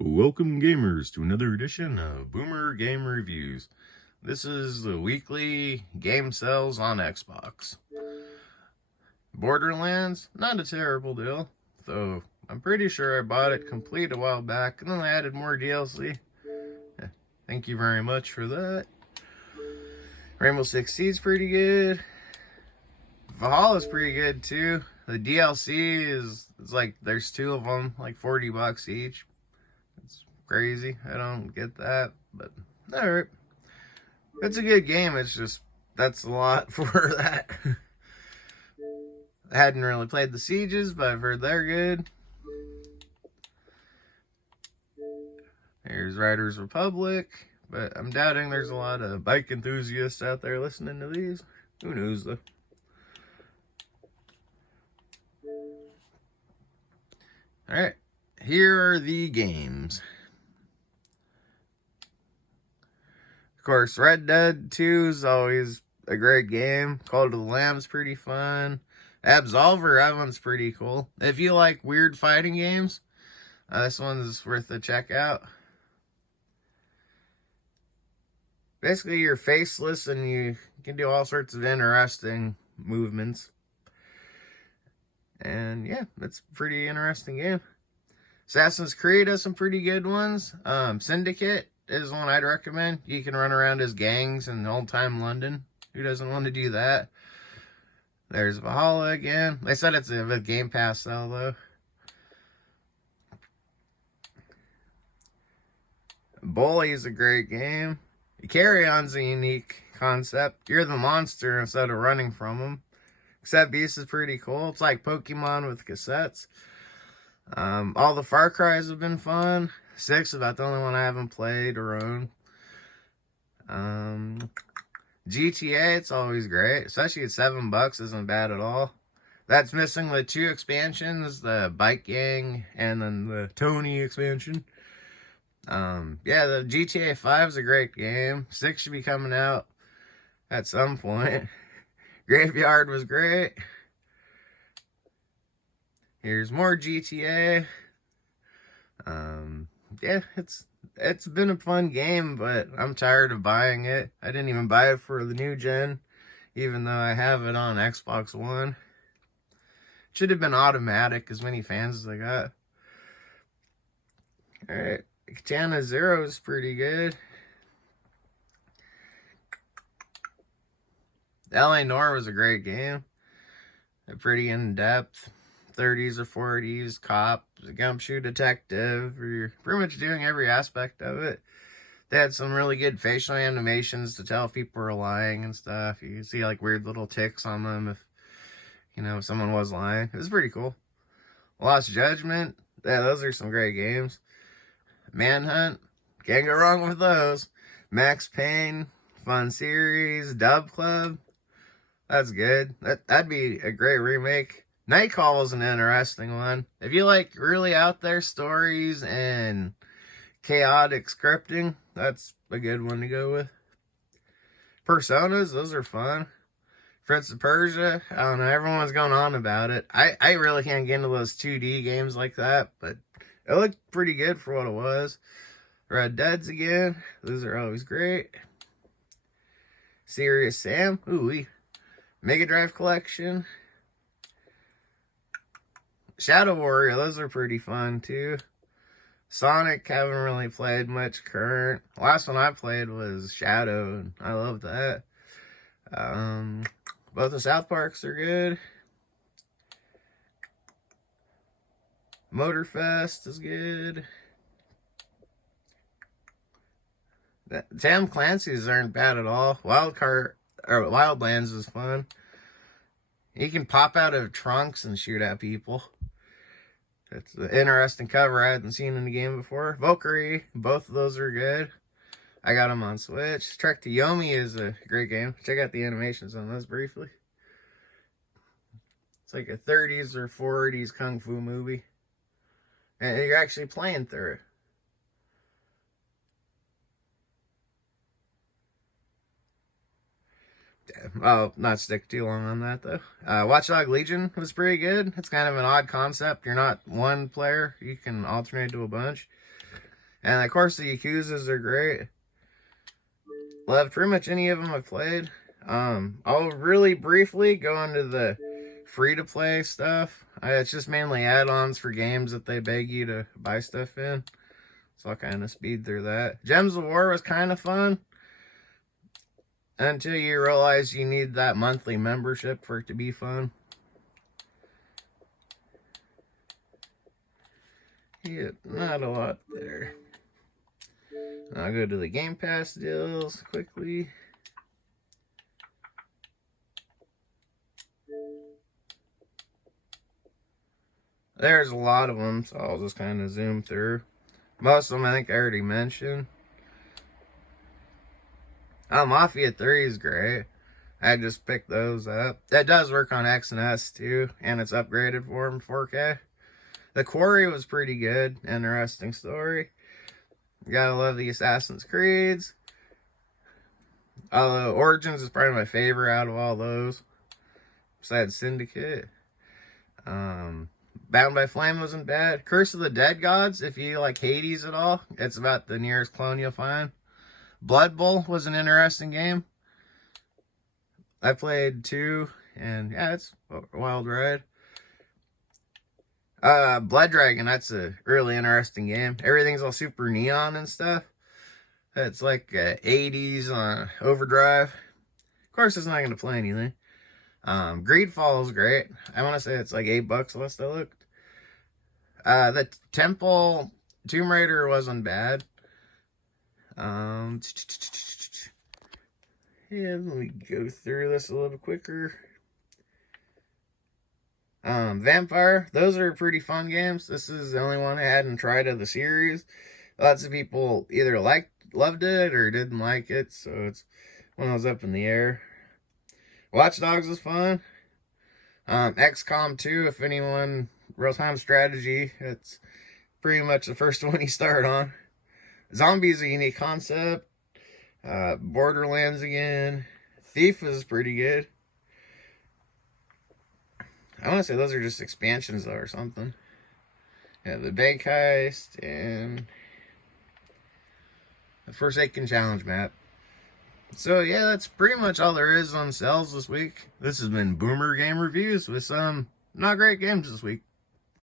Welcome gamers to another edition of Boomer Game Reviews. This is the weekly game sales on Xbox. Borderlands, not a terrible deal, though I'm pretty sure I bought it complete a while back and then I added more DLC. Thank you very much for that. Rainbow Six Siege pretty good. Valhalla's pretty good too. The DLC is like, there's two of them, like $40 each. It's crazy. I don't get that, but alright. It's a good game. It's just, that's a lot for that. I hadn't really played the Sieges, but I've heard they're good. Here's Riders Republic, but I'm doubting there's a lot of bike enthusiasts out there listening to these. Who knows though? Alright, here are the games. Of course, Red Dead 2 is always a great game. Call of the Lamb's pretty fun. Absolver, that one's pretty cool. If you like weird fighting games, this one's worth a check out. Basically, you're faceless and you can do all sorts of interesting movements. And yeah, it's a pretty interesting game. Assassin's Creed has some pretty good ones. Syndicate is one I'd recommend. You can run around as gangs in old-time London. Who doesn't want to do that? There's Valhalla again. They said it's a Game Pass sale, though. Bully is a great game. Carry On's a unique concept. You're the monster instead of running from them. Cassette Beast is pretty cool. It's like Pokemon with cassettes. All the Far Cries have been fun. 6 is about the only one I haven't played or owned. GTA, it's always great. Especially at $7 isn't bad at all. That's missing the 2 expansions, the Bike Gang and then the Tony expansion. Yeah, the GTA 5 is a great game. 6 should be coming out at some point. Graveyard was great. Here's more GTA. Yeah, it's been a fun game, but I'm tired of buying it. I didn't even buy it for the new gen, even though I have it on Xbox One. Should have been automatic, as many fans as I got. Alright, Katana Zero is pretty good. L.A. Noire was a great game. They're pretty in-depth. 30s or 40s, cop, gumshoe detective. You're pretty much doing every aspect of it. They had some really good facial animations to tell if people were lying and stuff. You can see like weird little ticks on them if, if someone was lying. It was pretty cool. Lost Judgment. Yeah, those are some great games. Manhunt. Can't go wrong with those. Max Payne. Fun series. Dub Club. That's good. That'd be a great remake. Nightcall was an interesting one. If you like really out there stories and chaotic scripting, that's a good one to go with. Personas, those are fun. Prince of Persia, I don't know, everyone's going on about it. I really can't get into those 2D games like that, but it looked pretty good for what it was. Red Dead's again, those are always great. Serious Sam, ooh-wee. Mega Drive Collection. Shadow Warrior, those are pretty fun too. Sonic, haven't really played much current. Last one I played was Shadow, and I love that. Both the South Parks are good. Motorfest is good. Sam Clancy's aren't bad at all. Wildlands is fun. You can pop out of trunks and shoot at people. It's an interesting cover I hadn't seen in the game before. Valkyrie, both of those are good. I got them on Switch. Trek to Yomi is a great game. Check out the animations on those briefly. It's like a 30s or 40s kung fu movie. And you're actually playing through it. I'll not stick too long on that, though. Watch Dogs Legion was pretty good. It's kind of an odd concept. You're not one player. You can alternate to a bunch. And of course the Yakuzas are great. Love pretty much any of them I've played. I'll really briefly go into the free-to-play stuff. It's just mainly add-ons for games that they beg you to buy stuff in. So I'll kind of speed through that. Gems of War was kind of fun. Until you realize you need that monthly membership for it to be fun. Yeah, not a lot there. I'll go to the Game Pass deals quickly. There's a lot of them, so I'll just kind of zoom through. Most of them I think I already mentioned. Mafia 3 is great. I just picked those up. That does work on X and S too, and it's upgraded for them 4K. The Quarry was pretty good. Interesting story. You gotta love the Assassin's Creeds. Although Origins is probably my favorite out of all those. Besides Syndicate. Bound by Flame wasn't bad. Curse of the Dead Gods, if you like Hades at all, it's about the nearest clone you'll find. Blood Bowl was an interesting game. I played 2, and yeah, it's a wild ride. Blood Dragon, that's a really interesting game. Everything's all super neon and stuff. It's like 80s on overdrive. Of course, it's not going to play anything. Greedfall is great. I want to say it's like $8 last I looked. The Temple Tomb Raider wasn't bad. Yeah, let me go through this a little quicker. Vampire, those are pretty fun games. This is the only one I hadn't tried of the series. Lots of people either loved it or didn't like it, so it's one that was up in the air. Watch Dogs was fun. XCOM 2, if anyone, real-time strategy, it's pretty much the first one you start on. Zombies a unique concept. Borderlands again. Thief is pretty good. I want to say those are just expansions, though, or something. Yeah, the Bank Heist and the Forsaken Challenge map. So, yeah, that's pretty much all there is on sales this week. This has been Boomer Game Reviews with some not great games this week.